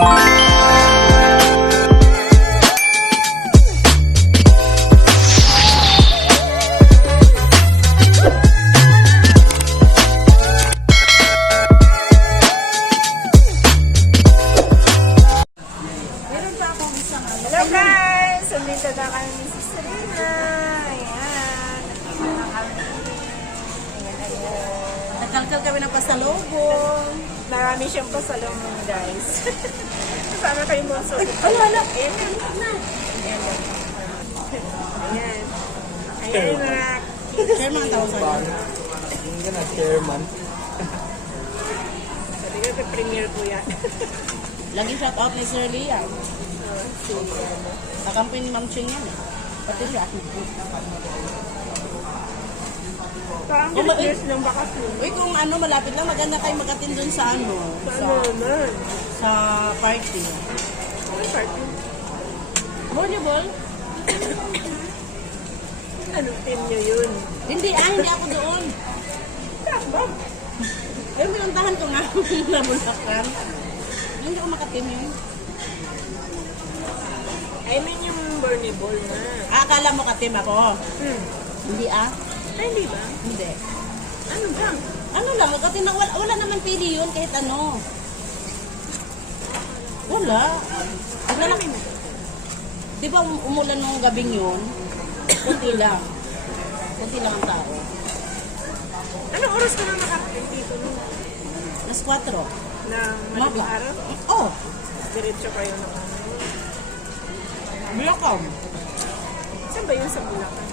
Hello guys! Sundito na kami ni Sister Rina. Ayan. Nakita na kami. Ayan. Nagkalkal kami ng pasalubong. Marami siyang pasalubong guys. Kasama kayo mo sa Wala. Ayan. Ayan. Ayan mga Chairman ang tawag sa'yo. Hindi ka na chairman. sabi ko ito premiere ko yan. Lagi shout out ni Sir Liam. Kakampi ni Ma'am Ching yan eh. Pati siya. Parang Oh, years ng bakasyon. Uy, kung ano, malapit lang, maganda kayo mag-attend dun sa ano. Ano naman? Sa party. Ano party? Volleyball? Anong team niyo yun? Hindi ako doon. Takbo. Ayun, pinuntahan ko nga. Nabulakan. Hindi ko makatim yun. I mean yung Bernie Ball na. Akala mo katim ako. Hindi ah. Ay, hindi ba? Hindi. Ano ba? Ano lang, kasi wala naman pili yun kahit ano. Wala. Marami na. Di ba umulan nung gabing yun? Kunti lang. Kunti lang ang tao. Anong oras ka na nakarating dito no? Nas 4. Na malamig Mapa. araw? Oh, Diretso kayo na ano? Bulacan. Saan ba yun sa Bulacan?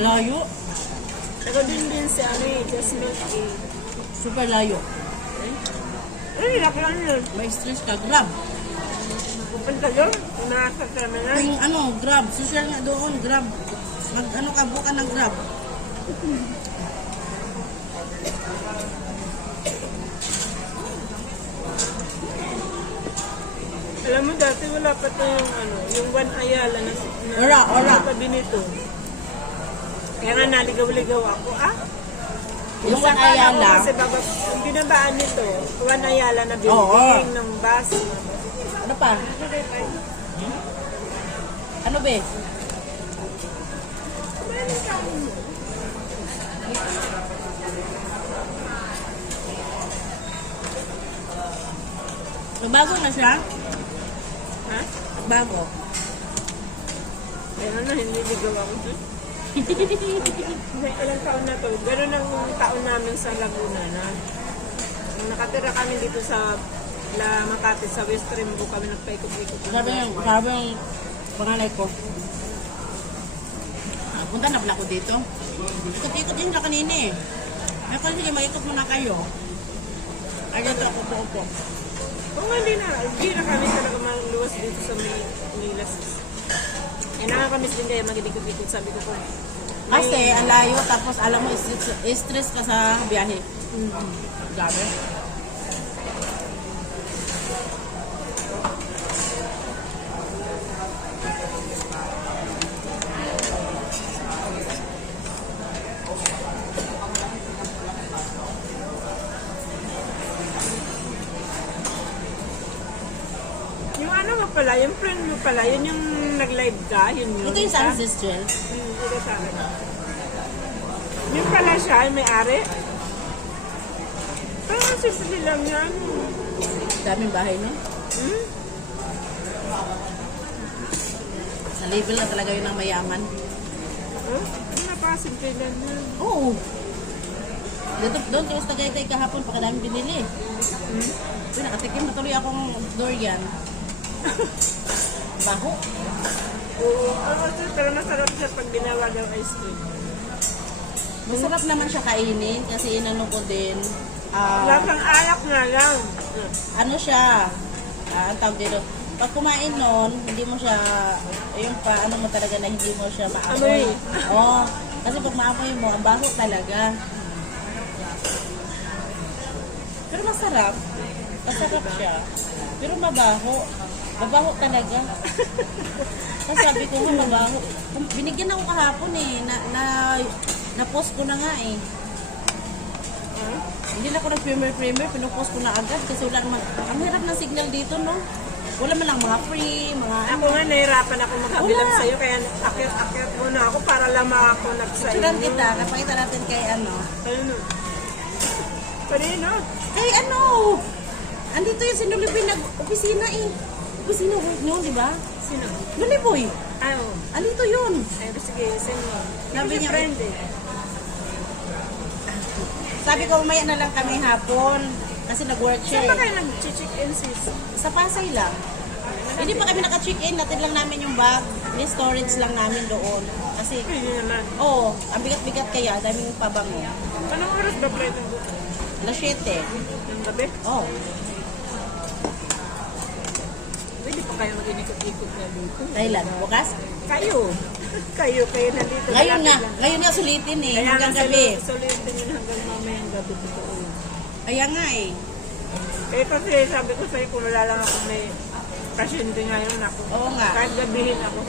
Layo. Taga din si ano eh, Jasmine A. Super layo. Ano nila lang yun? May stress ka. Grab. Pupunta yun? Yung nasa terminal? Yung ano, grab. Social nga doon, grab. Ano ka, buka ng grab. Alam mo dati wala pa to yung ano, yung One Ayala na Wala. tabi nito. Kaya nga naligaw-ligaw ako, Yung Sa One akala ko Ayala. Kasi baba, yung binabaan nito, One Ayala na Oo. building ng bus. Ano pa? Ano be? Bago na siya? Ha? Bago. Kaya na, hindi ligaw ako dun. Ilang taon na to. Gano'n ang taon namin sa Laguna na. Nung nakatira kami dito sa La Makati, sa West Rimbo kami nagpaikot-ikot. Sabi yung panganay ko. Punta na pala ako dito. Ikot-ikot din na kanina eh. Ay, kasi sige, maikot muna kayo. Ay, dito ako po. Kung hindi na kami talaga maluwas dito sa Milas. Eh, nakakamiss din kaya mag-ikot-ikot, sabi ko po. Kasi ang layo, tapos alam mo, stress ka sa biyahe. Gabi. Yung ano mo pala, yung friend mo pala, yun yung nag-live ka, yun. Ito yung sa ancestral. Ito sa akin. Yung pala siya, ay may-ari. Parang sisili lang yan. Daming bahay no? Sa level na talaga yun ng mayaman. Napasimple lang yan. Oo. Doon kayo sa Tagaytay kahapon, pakadami binili. Nakatikim na tuloy akong durian. Baho. Oo, pero masarap siya pag binawa ng ice cream. Masarap naman siya kainin kasi inano ko din. Lasang alak nga lang. Ano siya? Ang tawag dito. Pag kumain nun, hindi mo siya, yung pa, ano mo talaga na hindi mo siya maamoy. Amoy. Oo. Kasi pag maamoy mo, ang baho talaga. Pero masarap. Masarap siya. Pero mabaho. Mabaho talaga. Kasi sabi ko nga mabaho. Binigyan ako kahapon eh. Na-post ko na nga eh. Hindi na ako nag-primer, pinupost ko na agad kasi wala naman. Ang hirap ng signal dito, no? Wala man lang mga free, mga Ako nga, nahirapan ako magkabilang Wala. sa'yo, kaya akyat muna ako para lama ako sa Sudan inyo. kita, kapakita natin kay ano. Ano? Kanina? Kay ano? Andito yung sinulipin nag-opisina eh. Opisina work nyo, di ba? Sino? Luliboy. Ay, oh. Andito yun. Ay, sige, send mo. Sabi Hindi niya, friend eh. Sabi ko, umaya na lang kami hapon. Kasi nag-work siya Saan ba eh. kayo nag-check in sis? Sa Pasay lang. Hindi pa kami naka-check-in. Natin lang namin yung bag. Ni-storage lang namin doon. Kasi, Hindi naman. oo, ang bigat-bigat kaya. Daming pabango. Anong oras ba flight ng buko? Alas 7. Ng gabi? Oh. Pwede pa kayo mag-inikot-ikot na dito. Kailan? Bukas? Kayo. kayo nandito. Ngayon nga. Malapit lang. Ngayon nga sulitin eh. Kaya Hanggang nga gabi. sulitin yun hanggang mamayang gabi. Totoo. Kaya nga eh. Eh kasi sabi ko sa'yo kung wala lang ako may pasyente ngayon ako. Oo nga. Kahit gabihin ako.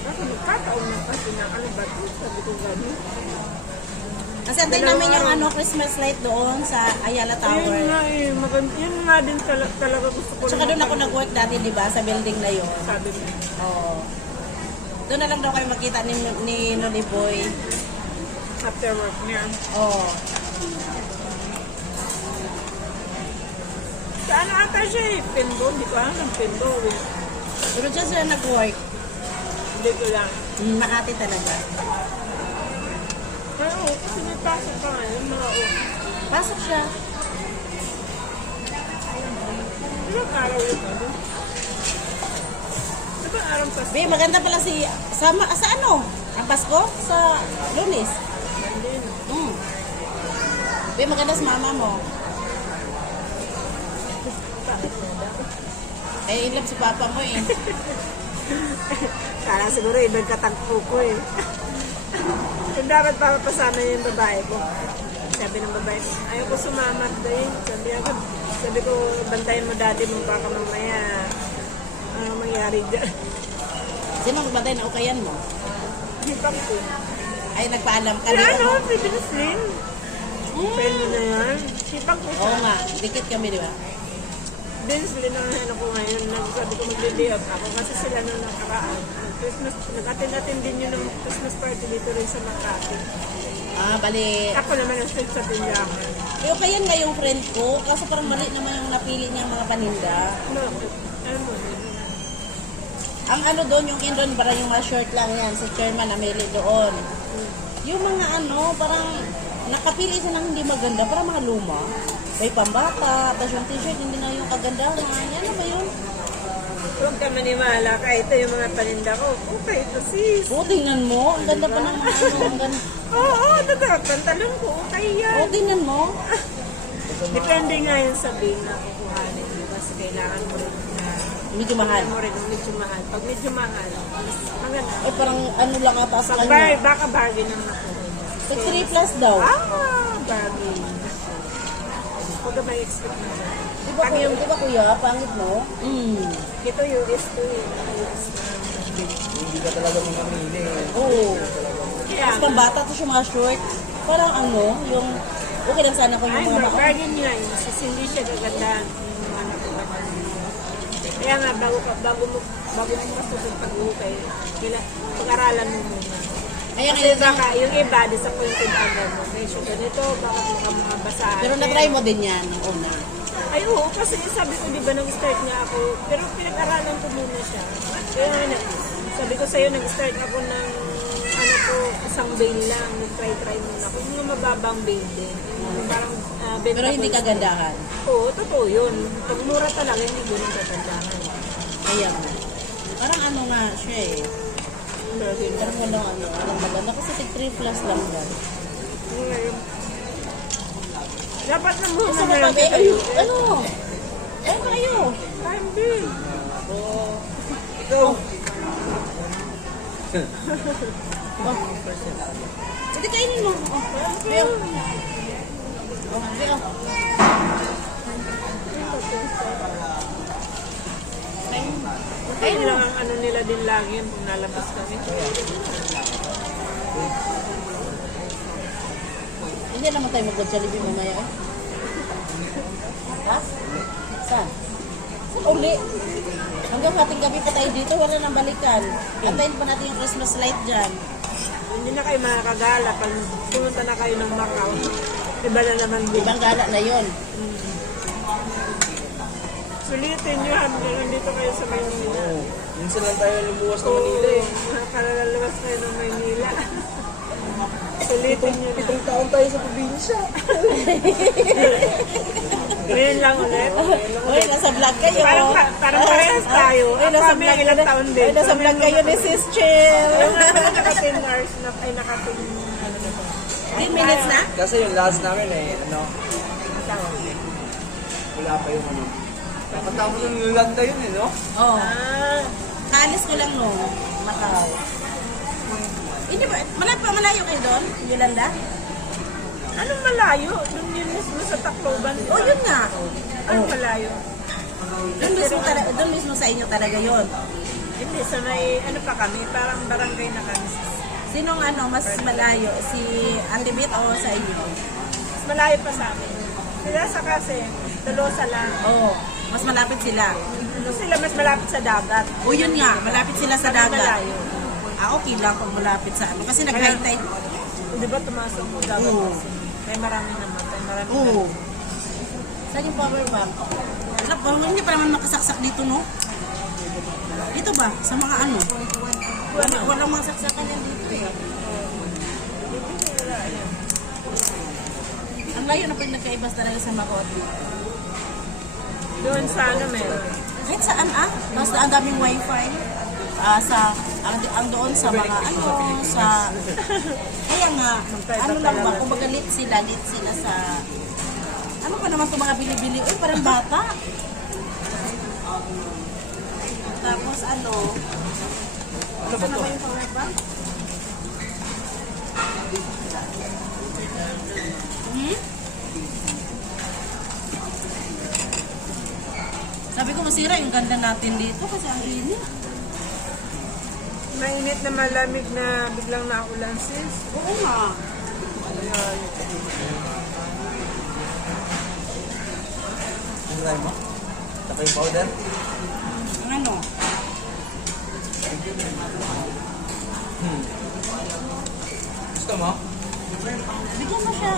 Kasi magkataon na kasi na ano ba ito? Sabi ko gano'n. Kasi antay namin yung ano, Christmas light doon sa Ayala Ayun Tower. nga eh. Yun nga din talaga gusto ko. Tsaka doon ako nag-work dati, di ba? Sa building na yun. Sabi mo. Oo. Doon na lang daw kayo makita ni Noli Boy. After work niya. Oo. Saan ata siya eh? Pindo. Hindi ko alam. Pindo eh. Pero dyan sila nag-work. Hindi ko lang. Makati talaga. Pero kasi may pasok pa ngayon. Mga Pasok siya. ilang araw yun ano? Ano araw pa? Be, maganda pala si... Sa ano? Ang Pasko? Sa Lunes. Mandin. Be, maganda si mama mo. Bakit nga daw? Eh, in love si papa mo eh. Kala siguro ibang katagpo ko eh. Kung dapat papapasama niya yung babae ko. Sabi ng babae ko, ayaw ko sumamat din. Sabi ko, bantayan mo dati mo baka mamaya mangyari dyan. Sino magbantay na ukayan mo? Hipag ko. Ay, nagpaalam ka. Kaya di ano, ba? si Jocelyn. Friend mo na yan. Hipag ko Oo siya. nga, dikit kami, di ba? Jocelyn ang ano ko ngayon. Sabi ko mag-day off ako kasi sila nung nakaraan. Christmas, nag-attend din yun ng Christmas party dito rin sa Makati. Ah, bali. Ako naman ang straight sa tindahan. Eh, ukayan nga yung friend ko. Kaso parang mali naman yung napili niyang mga paninda. Ano mo? Ang ano doon, yung in-doon, parang yung mga shirt lang yan. Si chairman namili doon. Yung mga ano, parang nakapili siya ng hindi maganda. Parang mga luma. May pambata, tapos yung t-shirt, hindi na yung kagandahan. Yan na ba yun? Huwag ka maniwala ka. Ito yung mga paninda ko. Okay, ito sis. Oo, tingnan mo. Ang ganda pa ng mga ano. Ang ganda. Oo, totoo. Pantalon ko. Okay yan. Oo, tingnan mo. Depende nga yung sabihin na kukuhanin. Kasi kailangan mo rin na Medyo mahal. mo rin medyo mahal. Pag medyo mahal, mas maganda. Ay, parang ano lang ata sa Pag kanya. baka bargain ang nakuha niya. 63 plus daw. Bargain. Huwag ka may expect na ba? Di ba kuya, pangit mo? Ito US to eh. US na. Hindi ka talaga mamamili. Oo. Kaya, Tapos pambata, tapos yung mga short. Parang ano, yung... Okay lang sana kung ay, yung mga... bargain niya yun. Kasi hindi siya gagandahan yung mga nakuha niya. Kaya nga, bago mo masukod pag-ukay, pag-aralan mo muna. Kaya Kasi ngayon, baka yung iba, disappointed agad mo. Medyo ganito, baka mga basahan. pero na-try mo din yan, yung una. Ay, oo, kasi sabi ko, di ba, nag-start nga ako. Pero pinag-aralan ko muna siya. Kaya nga, sabi ko sa'yo, nag-start ako ng, ano ko, isang bail lang. Nag-try muna ako. Yung mababang bail din. Yung parang, Pero hindi kagandahan. Oo, totoo yun. Pag mura talaga, hindi yun ang kagandahan. Kaya nga. Parang ano nga siya eh. Bargain. Parang walang ano, walang maganda. Kasi 3 plus lang yan. Ngayon, dapat na muna Gusto mo meron pa, ka ay, tayo. ano? Ay, kayo. Time din. Oo. Go. Sige, kainin mo. Oh, kayo. Oh, kayo. Ayun lang ang ano nila din lagi yun kung nalabas kami. Hindi naman tayo mag-Jollibee mamaya eh. Ha? Saan? Uli. Hanggang hating gabi pa tayo dito, wala nang balikan. Antayin pa natin yung Christmas light dyan. Hindi na kayo makakagala pag pumunta na kayo ng Macau. Iba na naman din. Ibang gala na yon. Sulitin nyo hanggang nandito kayo sa Maynila. Oo. Minsan lang tayo lumuwas ng Manila eh. Kalalawas kayo ng Maynila. Sulitin nyo na. 7 taon tayo sa probinsya. Ngayon lang ulit. Uy, nasa vlog kayo. Parang parehas tayo. Uy, nasa Kami vlog ilang taon din. Uy, nasa vlog kayo ni Sis Chill. Yung naka 10 hours na ay naka 10 ano na ba? 10 minutes na? Kasi yung last namin eh, ano, wala pa yung ano. Nakatapos ng Yolanda yun eh, no? Oo. Ah, Kaalis ko lang no, Macau. Hindi ba, malayo kayo doon, Yolanda? anong malayo? Doon yun mismo sa Tacloban. di ba? Oh, yun nga. Anong malayo? Doon mismo sa inyo talaga yun. Hindi, sa may, ano pa kami, parang barangay na kami. Sinong ano, mas malayo? Si Ate Bit o sa inyo? Mas malayo pa sa amin. Sila sa kasi, Tolosa lang. Oo, mas malapit sila. Sila mas malapit sa dagat. O yun nga, malapit sila sa Kami dagat. malayo. Okay lang kung malapit sa ano. Kasi nag-high tide. Di ba tumaas ang dagat Oo. kasi? May marami namatay, marami Oo. Saan yung power bank? Wala, parang hindi pa naman makasaksak dito, no? Dito ba? Sa mga ano? Walang mga saksakan yan dito eh. Ang layo na pag nagkaibas talaga sa Macau. Doon sa ano meron. Kahit saan Basta ang daming wifi. Ang doon sa mga ano, sa... Kaya nga, ano lang ba, kung magalit sila sa... Ano pa naman itong mga bili-bili? Uy, parang bata. Tapos ano... Ano ba naman yung power bank? Sabi ko masira yung ganda natin dito kasi ang init. Mainit na malamig na biglang naulan sis. Oo nga. Ano tayo mo? Saka yung powder? Ang ano? Gusto mo? Bigyan mo siya.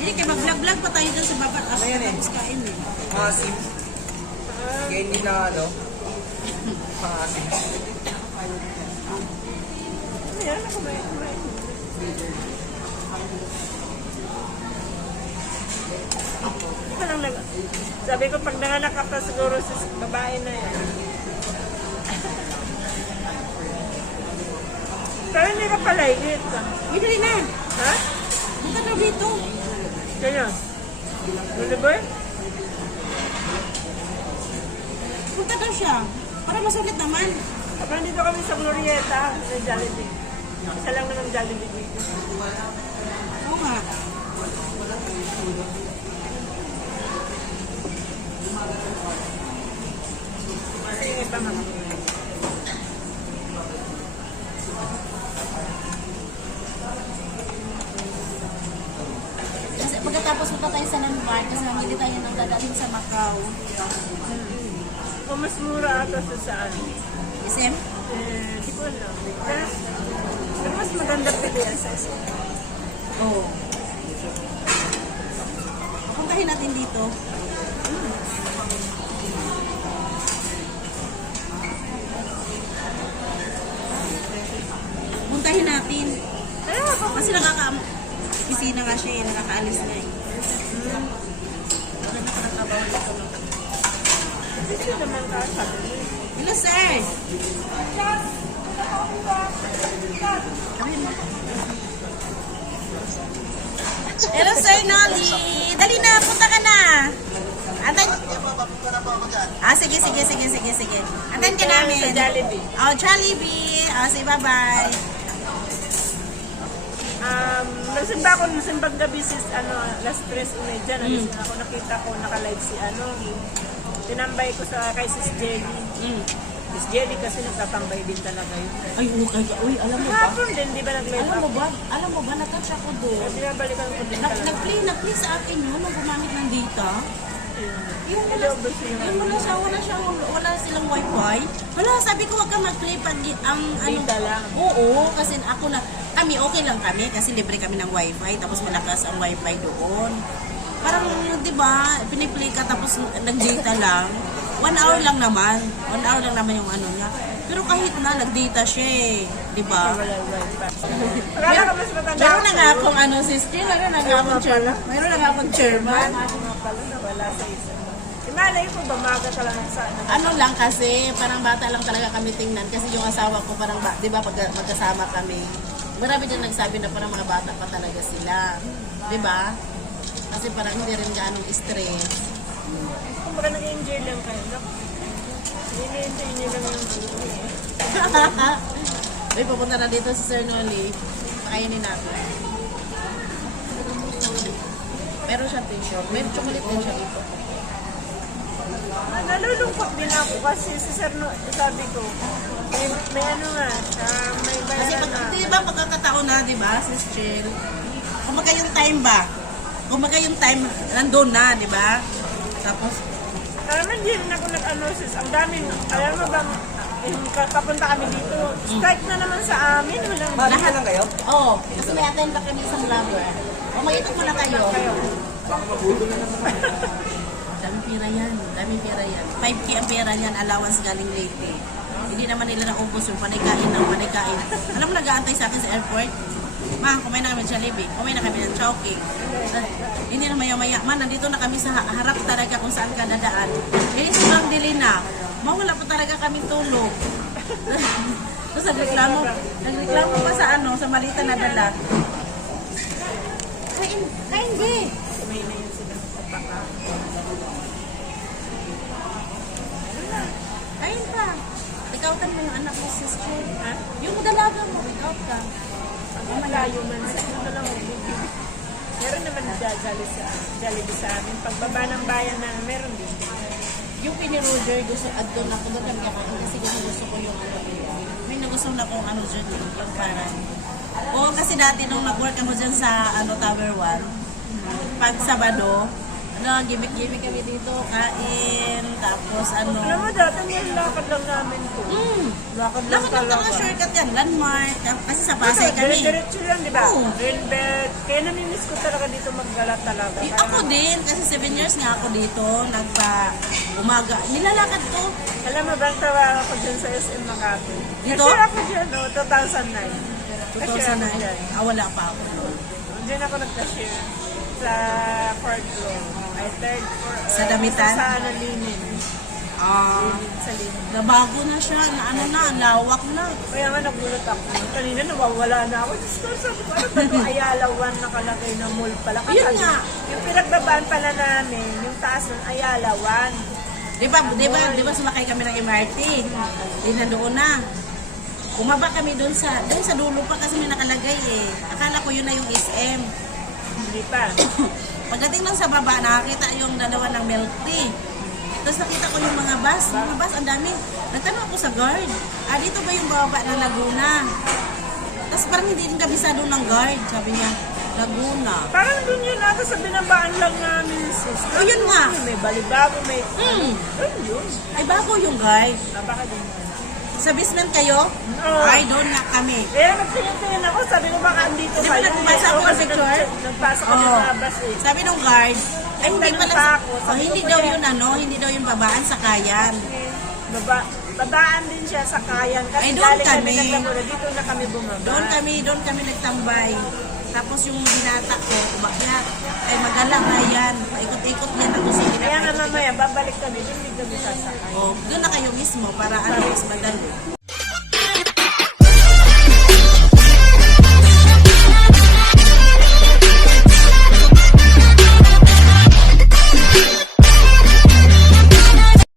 Hindi, kaya mag-vlog-vlog pa tayo dyan sa baba. Ayan eh. Tapos kain eh. Maasim. Kaya hindi na ano. Maasim. Ano yan? Ako may Parang sabi ko pag nanganak ka pa siguro sa babae na yan. Pero hindi ka paligid. Uy, dali na. Ha? Punta daw dito. Kaya? Ano ba? Punta daw siya. Para masulit naman. Parang dito kami sa Glorieta, sa Jollibee. Isa lang naman Jollibee dito. Oo nga. Sige pa mga. Kasi pagkatapos punta tayo sa Nanbar, kasi mamili tayo ng dadating sa Macau. O mas mura ata sa saan? SM? Di ko alam. Pero mas maganda pilihan sa isa. Oo. Puntahin natin dito. Puntahin natin. Kasi Pisina nga siya eh, nakakaalis na eh. Kasi naman ka sabi. Hello, sir! Hello, Sir Nolly! Dali na, punta ka na! Antayin... sige. Antayin ka namin. Sa Jollibee. Oh, Jollibee! Sige, bye-bye. Nagsimba ako ng simbang gabi sis, last 3:30 nagising ako, nakita ko naka-live si tinambay ko sa kay sis Jelly. Sis Jelly kasi nagtatambay din talaga yun. Ay, uy, alam mo ba? Hapon din, di ba nag-live ako? Alam mo ba, natouch ako doon. Binabalikan ko din talaga. Nag-play sa akin yun, nung gumamit ng data. Yung Hindi wala, ubos yung yung wala silang wifi. Wala, sabi ko wag ka mag-play pag ang ano. Data lang. Oo, kasi ako na, kami okay lang kami kasi libre kami ng wifi tapos malakas ang wifi doon. Parang, di ba, piniplay ka tapos nag-data lang. 1 hour lang naman. 1 hour lang naman yung ano niya. Pero kahit na, nag-data siya eh. Di ba? Wala wifi. Akala ka mas matanda Meron na ako nga sa'yo. akong ano, sister. Meron na nga akong chairman. Meron na nga akong chairman. Ano nga pala na wala sa isa. Imalay ko ba maga ka lang sa ano? Ano lang kasi, parang bata lang talaga kami tingnan. Kasi yung asawa ko parang, di ba, pag magkasama kami, marami din nagsabi na parang mga bata pa talaga sila. Di ba? Kasi parang hindi rin gaanong stress. Kung baka nag-enjoy lang kayo. Ini-enjoy niyo lang yung ano. Uy, pupunta na dito si Sir Noli. Pakainin natin. Meron siya t-shirt. May chocolate din siya dito. Nalulungkot din ako kasi si Sir no, sabi ko, may ano nga, may Kasi bayaran na. di ba pagkakataon na, di ba, Sis Chill? Kumaga yung time ba? Kumaga yung time, nandun na, di ba? Tapos, Naman hindi rin ako nag-ano sis, ang daming, alam mo bang, papunta kami dito, strike na naman sa amin, walang Mahalin ka lang kayo? oh, kasi may attend pa kami isang vlogger. O, mag-itok muna kayo. Daming pera yan, daming pera yan. 5K ang pera niyan, allowance galing Leyte. Hindi naman nila naubos yung panaykain ng panaykain. Alam mo, nag-aantay sa akin sa airport. Ma, kumain na kami ng Jollibee, kumain na kami ng Chowking. Hindi na maya-maya. Ma, nandito na kami sa harap talaga kung saan ka dadaan. Eh, sobrang dili na. Ma, wala pa talaga kami tulog. Tapos nagreklamo pa sa ano, sa malita na dala. Kain, be. may na yun sila sa baka. Kain pa. Ikautan mo yung anak mo, sister. Ha? Yung dalaga mo, ikaut ka. Ang malayo man sa ano lang, meron naman Jollibee sa amin. Pagbaba ng bayan na meron din. Yung kini Roger, gusto doon ako doon kami kakain kasi gusto ko yung ano. May nagustuhan na kong ano dyan, yung parang. Oo, kasi dati nung nag-work ako dyan sa ano, Tower 1, pag Sabado, ano, gimik-gimik kami dito, kain, tapos ano. Alam mo dati, yung lakad lang namin to. Lakad lang Lakad lang talaga. talaga, shortcut yan, landmark, kasi sa Pasay kami. Diretso lang, di ba? Oo. Railbelt. Kaya namimiss ko talaga dito maggala talaga. Eh, ako din, kasi 7 years nga ako dito, umaga, nilalakad to. Alam mo bang tawa ako dyan sa SM Makati? Dito? Cashier ako dyan, no? 2009. Cashier ako 2009, dyan. wala pa ako. Diyan ako nag-cashier sa 4th floor. Ay, 3rd floor. Sa damitan? Sa ano, linen. Sa linen. Nabago na siya, na ano na, ang lawak na. Kaya nga nagulat ako. Kanina nawawala na ako. Diyos ko, sabi ko, ano ba ito? Ayala 1 nakalagay na mall pala. Kasi Yun nga. yung pinagbabaan pala namin, yung taas nun, Ayala 1. Di ba sumakay kami ng MRT? Di nandoon na. Bumaba kami doon sa dulo pa kasi may nakalagay eh. Akala ko yun na yung SM. Hindi pa. Pagdating lang sa baba, nakakita yung dalawa ng milk tea. Tapos nakita ko yung mga bus. Mga bus, ang dami. Nagtanong ako sa guard. Dito ba yung baba ng Laguna? Tapos parang hindi rin kabisado ng guard. Sabi niya, Laguna. Parang dun yun ata sa binabaan lang namin, sis. O yun nga. May balibago, may... Ayun yun. Ay, bago yung guard. Baka din yun. Sa basement kayo? Oo. Ay, doon nga kami. Kaya nagtingin-tingin ako, sabi ko baka andito Di ba kayo. nagpasa ako Oo, ng kasi picture? Nagpasa kami Oo. sa bus eh. Sabi nung guard, ay hindi Tanong pala, pa ako, sabi hindi ko, daw "Kuya." yun hindi daw yung babaan sa kayan. Babaan din siya sa kayan. Kasi Ay, doon galing kami kami. naglamura, dito na kami bumaba. Doon kami nagtambay. Tapos yung binata ko, umakyat. Ay magalang na yan. Paikot-ikot yan ako sa Kaya nga mamaya, babalik kami, hindi kami sasakay. doon na kayo mismo para ano, mas madali.